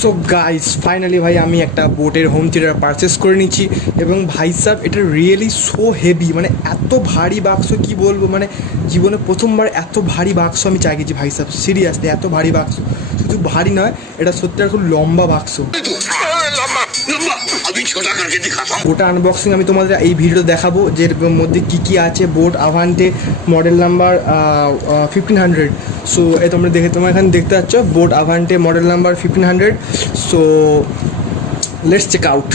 So guys finally ভাই আমি একটা বোটের হোম থিয়েটার পারচেস করে নিচ্ছি এবং ভাই সাহেব এটা রিয়েলি সো হেভি, মানে এত ভারী বাক্স কি বলবো, মানে জীবনে প্রথমবার এত ভারী বাক্স আমি চাইছি ভাই সাহেব, সিরিয়াসলি এত ভারী বাক্স, শুধু ভারী নয় এটা সত্যি আর খুব লম্বা বাক্স। ওটা আনবক্সিং আমি তোমাদের এই ভিডিও দেখাবো যে এর মধ্যে কী কী আছে। BoAt Avante model number 1500। So এই তোমরা এখানে দেখতে পাচ্ছ boAt Avante model number 1500। So let's check out.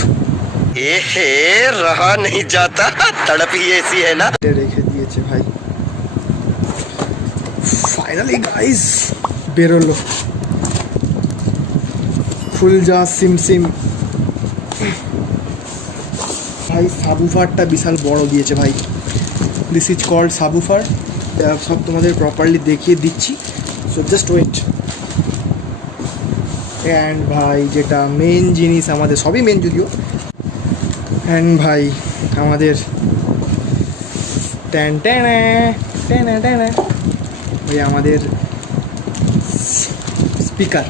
रहा नहीं जाता, तड़प ही ऐसी है ना। রেখে দিয়েছে ভাই, ফাইনালি গাইস বেরোলো। ফুল যা সিম সিম ভাই, সাবুফারটা বিশাল বড় দিয়েছে ভাই। This is called subwoofer. সব তোমাদের প্রপারলি দেখিয়ে দিচ্ছি, সো জাস্ট ওয়েট। অ্যান্ড ভাই যেটা মেন জিনিস, আমাদের সবই মেন যদিও, অ্যান্ড ভাই আমাদের ট্যান ট্যানা ট্যানা ট্যানা ভাই আমাদের স্পিকার,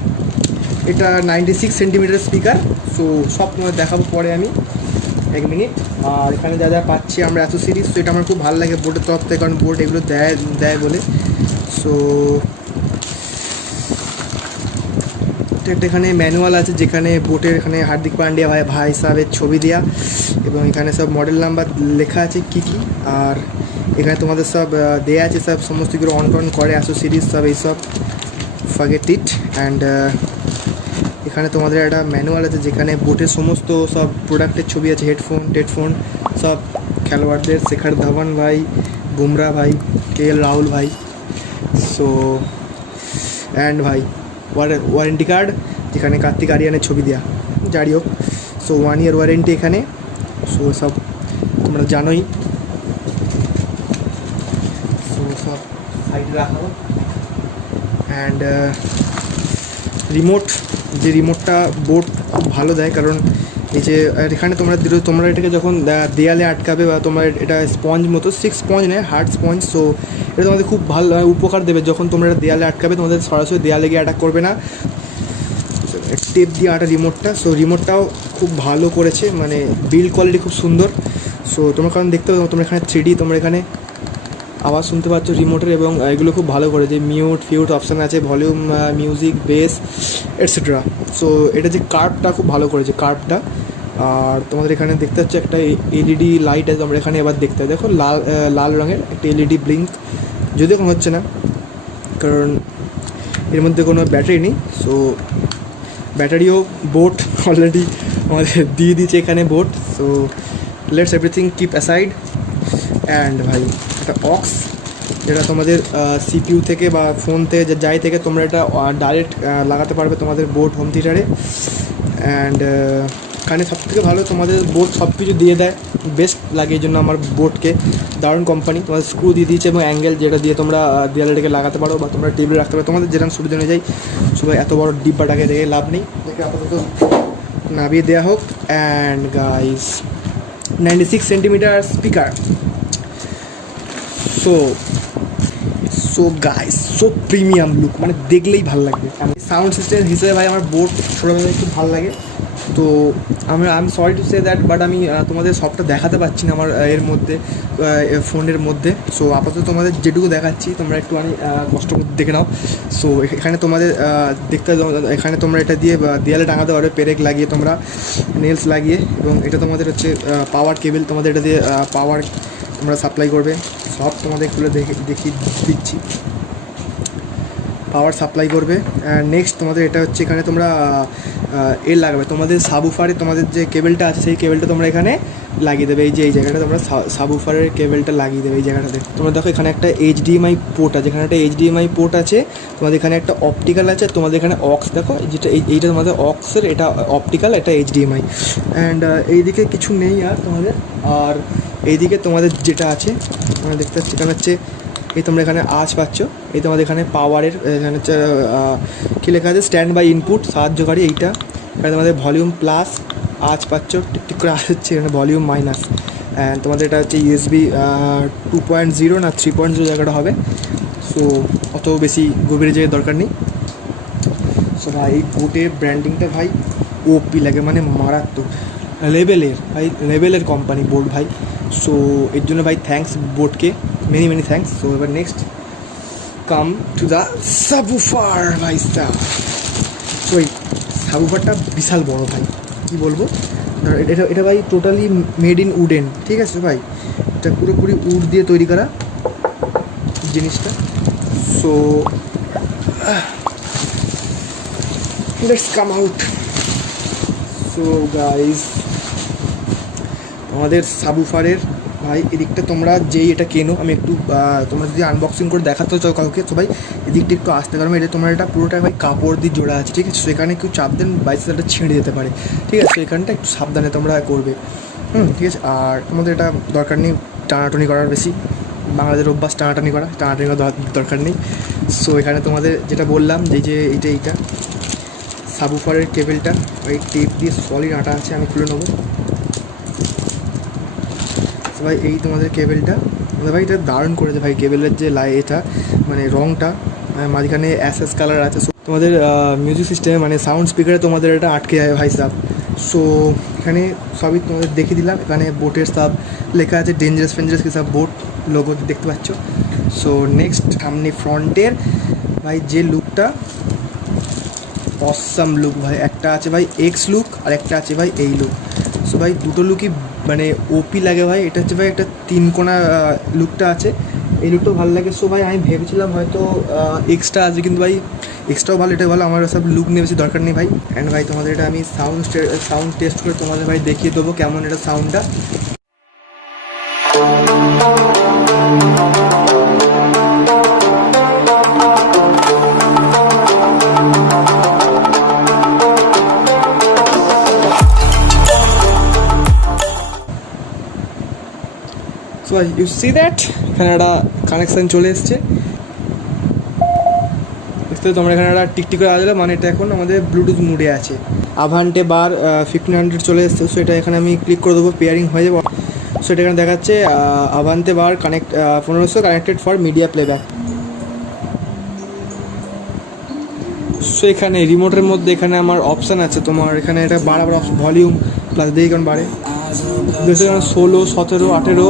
এটা 96 সেন্টিমিটার স্পিকার। সো সব তোমাদের দেখাবো পরে আমি, এক মিনিট। আর এখানে যা যা পাচ্ছি আমরা এত সিরিজ, তো এটা আমার খুব ভালো লাগে বোর্ডের তরফ থেকে, কারণ বোর্ড এগুলো দেয় বলে। সো একটা এখানে ম্যানুয়াল আছে, যেখানে বোটের এখানে হার্দিক পান্ডিয়া ভাই সাহেবের ছবি দেওয়া, এবং এখানে সব মডেল নাম্বার লেখা আছে কী কী। আর এখানে তোমাদের সব দেয়া আছে, সব সমস্ত কিছু অন করে আসো সিরিজ সব এইসব, ফরগেট ইট। অ্যান্ড এখানে তোমাদের একটা ম্যানুয়াল আছে যেখানে বোটের সমস্ত সব প্রোডাক্টের ছবি আছে, হেডফোন সব খেলোয়াড়দের, শেখর ধাওয়ান ভাই, বুমরা ভাই, KL রাহুল ভাই। সো অ্যান্ড ভাই ওয়ারেন্টি কার্ড, যেখানে কার্তিক আরিয়ানের ছবি দেওয়া, যাই হোক। সো 1 year ওয়ারেন্টি এখানে। সো সব তোমরা জানোই। সো সব সাইডে রাখা হোক। অ্যান্ড রিমোট, যে রিমোটটা বোট খুব ভালো দেয়, কারণ এই যে এখানে তোমরা এটাকে যখন দেয়ালে আটকাবে, বা তোমার এটা স্পঞ্জ মতো, 6 স্পঞ্জ নেয়, হার্ড স্পঞ্জ। সো এটা তোমাদের খুব ভালো উপকার দেবে যখন তোমরা এটা দেয়ালে আটকাবে, তোমাদের সরাসরি দেয়ালে গিয়ে অ্যাটাক করবে না। টেপ দিয়ে আটা রিমোটটা। সো রিমোটটাও খুব ভালো করেছে, মানে বিল্ড কোয়ালিটি খুব সুন্দর। সো তোমরা কারণ দেখতে পাবো, তোমরা এখানে 3D তোমরা এখানে আওয়াজ শুনতে পাচ্ছ রিমোটের, এবং এগুলো খুব ভালো করে, যে ফিউট অপশান আছে, volume, music, base etcetera. So এটা যে কার্ভটা খুব ভালো করেছে, কার্ভটা। আর তোমাদের এখানে দেখতে পাচ্ছ একটা LED লাইট আছে, তোমরা এখানে এবার দেখতে দেখো লাল রঙের একটা LED ব্লিঙ্ক, যদিও এখন হচ্ছে না কারণ এর মধ্যে কোনো ব্যাটারি নেই। সো ব্যাটারিও বোট অলরেডি আমাদের দিয়ে দিয়েছে এখানে boat. So let's everything keep aside. And ভাই একটা অক্স, যেটা তোমাদের CPU থেকে বা ফোন থেকে যাই থেকে তোমরা এটা ডাইরেক্ট লাগাতে পারবে তোমাদের বোট হোম থিয়েটারে। অ্যান্ড এখানে সবথেকে ভালো তোমাদের বোট সব কিছু দিয়ে দেয়, বেস্ট লাগে, এই জন্য আমার বোটকে দারুণ কোম্পানি। তোমাদের স্ক্রু দিয়ে দিয়েছে এবং অ্যাঙ্গেল, যেটা দিয়ে তোমরা দেয়ালেটাকে লাগাতে পারো, বা তোমরা টেবিলে রাখতে পারো, তোমাদের যেরকম সুবিধা অনুযায়ী। সবাই এত বড় ডিব্বাটাকে রেখে লাভ নেই, দেখে আপাতত নামিয়ে দেওয়া হোক। And guys 96 centimetre speaker. So guys so premium look, মানে দেখলেই ভালো লাগবে। সাউন্ড সিস্টেম হিসেবে ভাই আমার বোট ছোটোবেলায় খুব ভালো লাগে। তো I am sorry to say that, but আমি তোমাদের সবটা দেখাতে পারছি না আমার এর মধ্যে, ফোনের মধ্যে। সো আপাতত তোমাদের যেটুকু দেখাচ্ছি তোমরা একটুখানি কষ্ট করে দেখে নাও। সো এখানে তোমাদের দেখতে, এখানে তোমরা এটা দিয়ে দেয়ালে টাঙাতে পারবে, পেরেক লাগিয়ে তোমরা নেলস লাগিয়ে, এবং এটা তোমাদের হচ্ছে পাওয়ার কেবল, তোমাদের এটা দিয়ে পাওয়ার তোমরা সাপ্লাই করবে। সব তোমাদের খুলে দেখিয়ে দিচ্ছি, পাওয়ার সাপ্লাই করবে। নেক্সট তোমাদের এটা হচ্ছে এখানে তোমরা এর লাগাবে, তোমাদের সাবউফারে তোমাদের যে কেবেলটা আছে সেই কেবেলটা তোমরা এখানে লাগিয়ে দেবে। এই জায়গাটা তোমরা সাবউফারের কেবেলটা লাগিয়ে দেবে, এই জায়গাটাতে। তোমরা দেখো এখানে একটা HDMI পোর্ট আছে, এখানে একটা HDMI পোর্ট আছে, তোমাদের এখানে একটা অপটিক্যাল আছে, তোমাদের এখানে অক্স দেখো, যেটা এইটা তোমাদের অক্সের, এটা অপটিক্যাল, এটা HDMI। অ্যান্ড এইদিকে কিছু নেই আর তোমাদের। আর এইদিকে তোমাদের যেটা আছে তোমরা দেখতে পাচ্ছি, এখানে হচ্ছে এই তোমরা এখানে আওয়াজ পাচ্ছ, এই তোমাদের এখানে পাওয়ারের এখানে হচ্ছে কী লেখা আছে, স্ট্যান্ড বাই ইনপুট সাহায্যকারী। এইটা এখানে তোমাদের ভলিউম প্লাস আওয়াজ পাচ্ছ, টিকটিক করে আওয়াজ হচ্ছে, এখানে ভলিউম মাইনাস। অ্যান্ড তোমাদের এটা হচ্ছে USB 2.0 না 3.0 জায়গাটা হবে। সো অত বেশি গভীরে যেয়ে দরকার নেই। সো ভাই এই বোটের ব্র্যান্ডিংটা ভাই ওপি লাগে, মানে মারাত্মক লেভেলের ভাই, লেভেলের কোম্পানি বোট ভাই। সো এর জন্য ভাই থ্যাঙ্কস বোটকে, মেনি মেনি থ্যাঙ্কস। সো এবার next come to the subwoofer ভাই স্টাফ। সো এই সাবুফারটা বিশাল বড় ভাই, কী বলবো, এটা এটা ভাই টোটালি মেড ইন উডেন, ঠিক আছে ভাই, এটা পুরোপুরি উড দিয়ে তৈরি করা জিনিসটা। So let's come out. So guys আমাদের সাবুফারের ভাই এদিকটা তোমরা যেই এটা কেনো, আমি একটু তোমরা যদি আনবক্সিং করে দেখাতে চাও কাউকে, তো ভাই এদিকটা একটু আসতে, কারণ এটা তোমরা এটা পুরোটা ভাই কাপড় দিয়ে জোড়া আছে, ঠিক আছে। সেখানে একটু চাপ দেন বাইসে এটা ছিঁড়ে যেতে পারে, ঠিক আছে। এখানটা একটু সাবধানে তোমরা করবে, ঠিক আছে। আর তোমাদের এটা দরকার নেই টানাটানি করার, বেশি বাংলাদেশের অভ্যাস টানাটানি করা করার দরকার নেই। সো এখানে তোমাদের যেটা বললাম যে এইটা সাবুফারের কেবেলটা ওই টেপ দিয়ে সলিড আটা আছে, আমি খুলে নেবো। ভাই এই তোমাদের কেবেলটা ভাই, এটা দারুণ করেছে ভাই, কেবেলের যে এটা মানে রঙটা মাঝখানে অ্যাশেস কালার আছে। সো তোমাদের মিউজিক সিস্টেমে মানে সাউন্ড স্পিকারে তোমাদের এটা আটকে যাবে ভাই সাব। সো এখানে সবই তোমাদের দেখিয়ে দিলাম, এখানে বোটের সাব লেখা আছে, ডেঞ্জারাস ফেঞ্জারাস কি সব বোট লোগো দেখতে পাচ্ছ। সো নেক্সট সামনে ফ্রন্টের ভাই যে লুকটা, অসাম লুক ভাই, একটা আছে ভাই এক্স লুক আর একটা আছে ভাই এই লুক। সো ভাই দুটো লুকই মানে ওপি লাগে ভাই। এটা হচ্ছে ভাই একটা 3 কোণা লুকটা আছে, এই লুকটাও ভালো লাগে। সো ভাই আমি ভেবেছিলাম হয়তো এক্সট্রা আছে, কিন্তু ভাই এক্সট্রাও ভালো, এটা ভালো, আমার সব লুক নিয়ে বেশি দরকার নেই ভাই। অ্যান্ড ভাই তোমাদের এটা আমি সাউন্ড টেস্ট করে তোমাদের ভাই দেখিয়ে দেবো কেমন এটা সাউন্ডটা। সো ইউ সি দ্যাট এখানে একটা কানেকশান চলে এসছে, বুঝতে তোমরা এখানে একটা টিকটিক করে আসলে, মানে এটা এখন আমাদের ব্লুটুথ মুডে আছে। আভান্টে বার 1500 চলে এসছে। সো এটা এখানে আমি ক্লিক করে দেবো, পেয়ারিং হয়ে যাবে। সো এটা এখানে দেখাচ্ছে আভান্তে বার 1500 connected for media playback. So এখানে রিমোটের মধ্যে এখানে আমার অপশান আছে, তোমার এখানে এটা বাড়াবার অপশন, ভলিউম প্লাস দিয়ে কেমন বাড়ে, 16, 17, 18,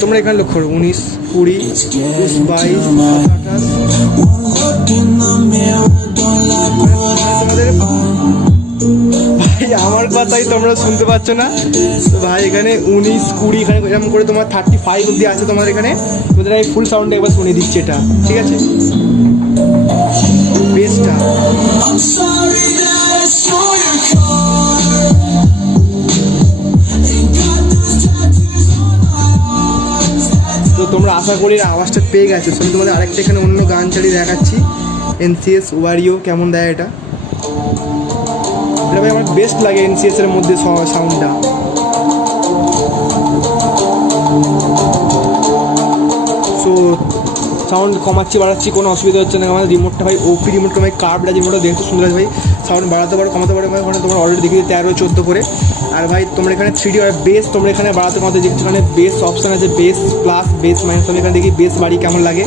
তোমরা এখানে লক্ষ্য করো 19, 20, 22, 22, 28। তোমাদের ভাই আমার কথাই তোমরা শুনতে পাচ্ছ না, তো ভাই এখানে 19, 20 এখানে এরকম করে তোমার 35 অব্দি আছে তোমাদের এখানে। তোমাদের আমি ফুল সাউন্ডে একবার শুনে দিচ্ছি এটা, ঠিক আছে। বেসটা তো তোমরা আশা করি আওয়াজটা পেয়ে গেছো। আমি তোমাদের আরেকটা এখানে অন্য গান চালিয়ে দেখাচ্ছি, NCS ওয়ারিও কেমন দেয় এটা। এটা ভাই আমার বেস্ট লাগে NCS এর মধ্যে সাউন্ডটা। সো সাউন্ড কমাচ্ছি বাড়াচ্ছি কোনো অসুবিধা হচ্ছে না। আমাদের রিমোটটা ভাই ওপি রিমোটটা ভাই কার্ভটা রিমোটটা দেখতে সুন্দর আছে ভাই, সাউন্ড বাড়াতে পারো কমাতে পারো ভাই। ওখানে তোমরা অলরেডি দেখিয়ে 13, 14 করে। আর ভাই তোমরা এখানে 3D আর বেস তোমরা এখানে বাড়াতে কমাতে দেখছো, এখানে বেস অপশান আছে, বেস প্লাস বেস মাইনাস। আমি এখানে দেখি বেস বাড়ি কেমন লাগে,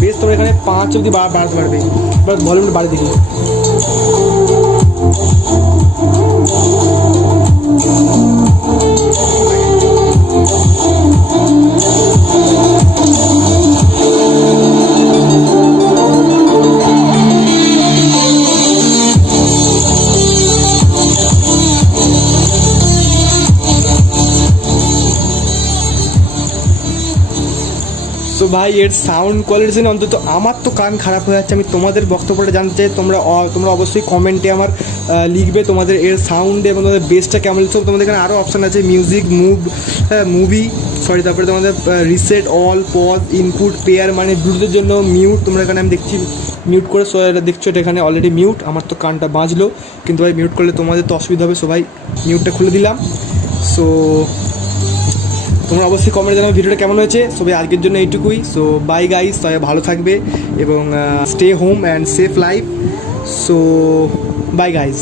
বেস তোমরা এখানে 5 অব্দি বাড়াতে পারবে। এবার ভলিউমটা বাড়িয়ে দিচ্ছি। তো ভাই এর সাউন্ড কোয়ালিটি জন্য অন্তত আমার তো কান খারাপ হয়ে যাচ্ছে। আমি তোমাদের বক্তব্যটা জানতে চাই, তোমরা অবশ্যই কমেন্টে আমার লিখবে তোমাদের এর সাউন্ড এবং তোমাদের বেসটা কেমন লাগছে। তোমাদের এখানে আরও অপশান আছে, মিউজিক, মুভি, তারপরে তোমাদের reset, all, pause, input, pair, মানে ব্লুটুথের জন্য মিউট। তোমরা এখানে আমি দেখছি মিউট করে, সো এটা দেখছো এটা এখানে অলরেডি মিউট। আমার তো কানটা বাজলো, কিন্তু ভাই মিউট করলে তোমাদের তো অসুবিধা হবে। সো ভাই মিউটটা খুলে দিলাম। সো তোমরা অবশ্যই কমেন্টে জানাবে ভিডিওটা কেমন হয়েছে। সবাই আজকের জন্য এইটুকুই। সো বাই গাইস, সবাই ভালো থাকবে এবং stay home and safe life. So bye guys.